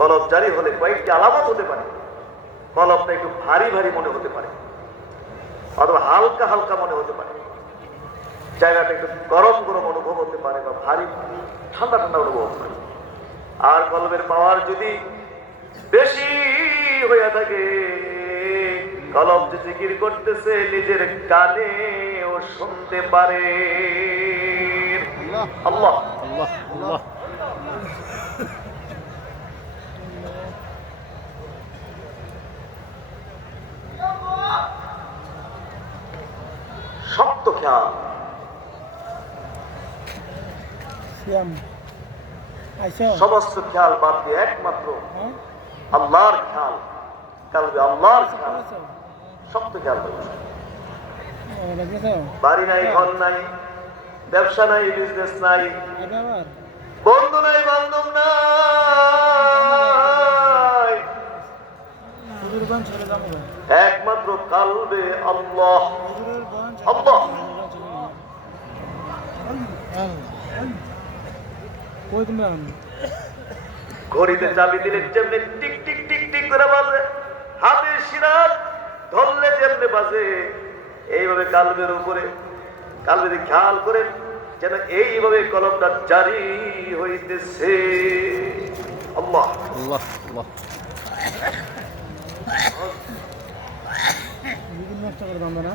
কলব জারি হলে কয়েকটি আলামত হতে পারে। কলবটা একটু ভারী ভারী মনে হতে পারে, অথবা হালকা হালকা মনে হতে পারে, জায়গাটা একটু গরম গরম অনুভব হতে পারে, বা ভারী ঠান্ডা ঠান্ডা অনুভব হতে পারে। আর কলবের পাওয়ার যদি বেশি হয়ে থাকে, কলব যে জিকির করতেছে নিজের কানে ও শুনতে পারে। আল্লাহ আল্লাহ আল্লাহ। শক্ত খেয়াল, সমস্ত খেয়াল বাদ দিয়ে একমাত্র আল্লাহর খেয়াল, কালবে আল্লাহর খেয়াল, শক্ত খেয়াল। বাড়ি নাই, ঘর নাই, ব্যবসা নাই, বিজনেস নাই, বন্ধু নাই, বান্ধব নাই, একমাত্র কালবে আল্লাহ আল্লাহ। ঘড়িতে চাবি দিলে যেমনি টিক টিক টিক টিক করে বাজে, হাতের শিরাত ধরলে যেমনি বাজে, এইভাবে কালবের উপরে, কালবে খেয়াল করেন যেন এইভাবে কলমটা জারি হইতেছে। আল্লাহ আল্লাহ আল্লাহ। নষ্ট করে দাম না,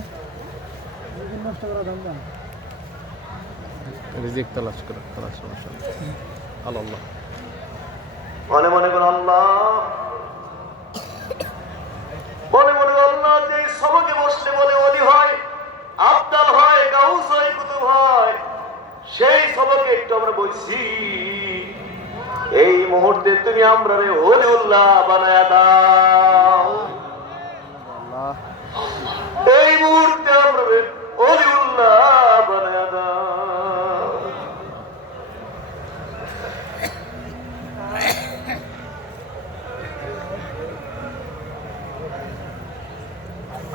নষ্ট করে দাম না, রিজিক তালাশ করে তালাশ আল্লাহ। মনে মনে করে আল্লাহ, মনে মনে আল্লাহ, যে সবকে বসলে বলে ওলি হয়, আবদাল হয়, গাউস হয়, কুতুব হয়, সেই সবকে একটু আমরা বলছি, এই মুহূর্তে তুমি আমরা রে ওলিউল্লাহ বানায়া দাও। এই মুহূর্তে আমরা রে ওলিউল্লাহ বানায়া দাও।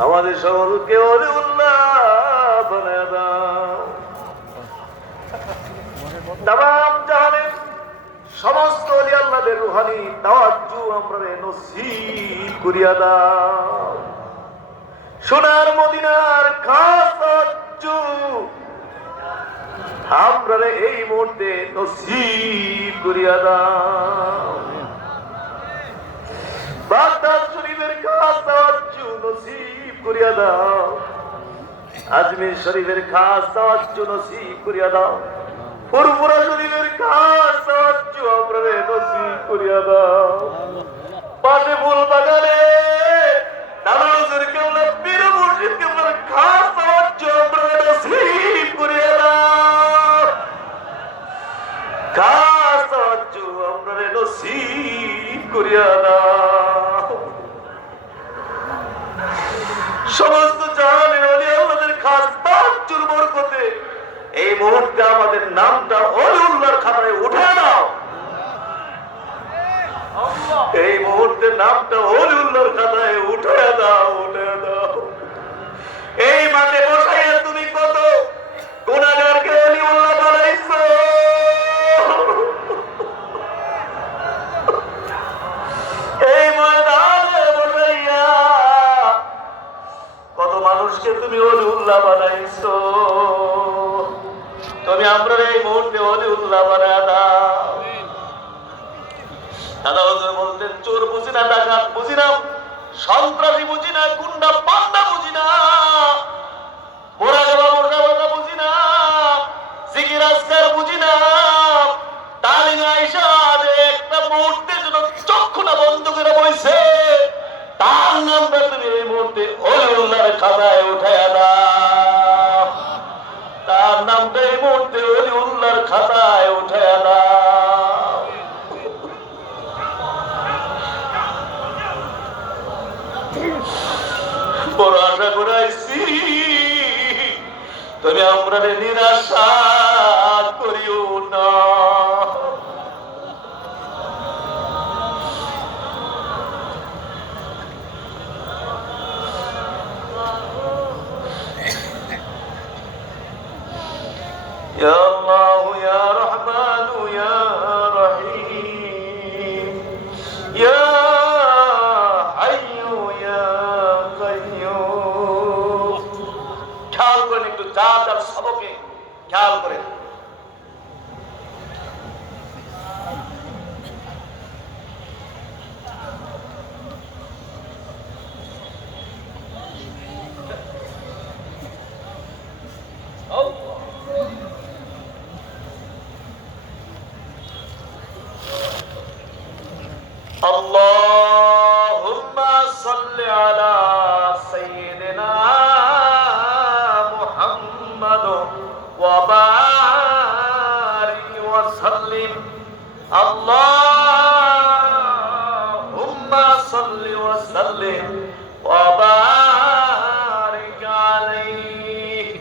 আমাদের সবকে ওলিউল্লাহ বানায়া দাও। তামাম জাহানের সমস্ত ওলি আল্লাহদের রুহানি তাওয়াজ্জু আমরা নসিব করিয়া দাও। সোনার মদিনার খাস তাওয়াজ্জু আমরা এই মুহূর্তে নসিব করিয়া দাও। বাগদাদ শরীফের খাস তাওয়াজ্জু নসিব করিয়া দাও। আজমির শরীফের খাস তাওয়াজ্জু নসিব করিয়া দাও। ফুরফুরা শরীফের খাস তাওয়াজ্জু আমরা নসিব করিয়া দাও। পাশে ফুল বাগানে দাদা হুজুর কেবলা পীর মুর্শিদ কেবলার খাস তাওয়াজ্জু আমরা নসিব করিয়া দাও। খাস তাওয়াজ্জু আমরা নসিব করিয়া দাও। সমস্ত জাহানের ওলি আল্লাহদের খাস তাওয়াজ্জুর বরকতে এই মুহূর্তে আমাদের নামটা ওলিউল্লাহর খাতায় উঠে দাও। এই মুহূর্তে নামটা ওলিউল্লাহর খাতায় উঠে দাও, উঠে দাও। এই মাঠে বসাইয়া তুমি কত গুনাহগারকে ওলিউল্লাহ বানাইছো। এই ময়দানে বসাইয়া কত মানুষকে তুমি ওলিউল্লাহ বানাইছো। তুমি আমরা এই মুহূর্তে ওলিউল্লাহ বানায়া দাও। দাদা হুজুর বলতেন, চোর বুঝি না, ডাকাত বুঝি না, সন্ত্রাসী বুঝি না, গুন্ডা পান্ডা বুঝি না, মোরা গেলা মোটা বাটা বুঝি না, জিকির আজকার বুঝি না, তালিম আইসা একটা মুহূর্তের জন্য চক্ষুটা বন্ধ করে বইছে, তার নামটা তুমি এই মুহূর্তে ওলিউল্লাহর খাতায় উঠায়া দাও। তার নামটা এই মুহূর্তে ওলিউল্লাহর খাতায় উঠায়া দাও। বড় আশা করাইছি, তুমি আমরা নিরাশা করিও না। يا الله يا رحمن يا رحيم খেয়াল করেন। আল্লাহুম্মা সাল্লি আলা সাইয়্যিদিনা মুহাম্মাদ ওয়া বারিক ওয়া সাল্লিম। আল্লাহুম্মা সাল্লি ওয়া সাল্লিম ওয়া বারিক আলাইহি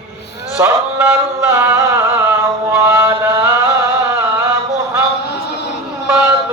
সাল্লাল্লাহু আলা মুহাম্মাদ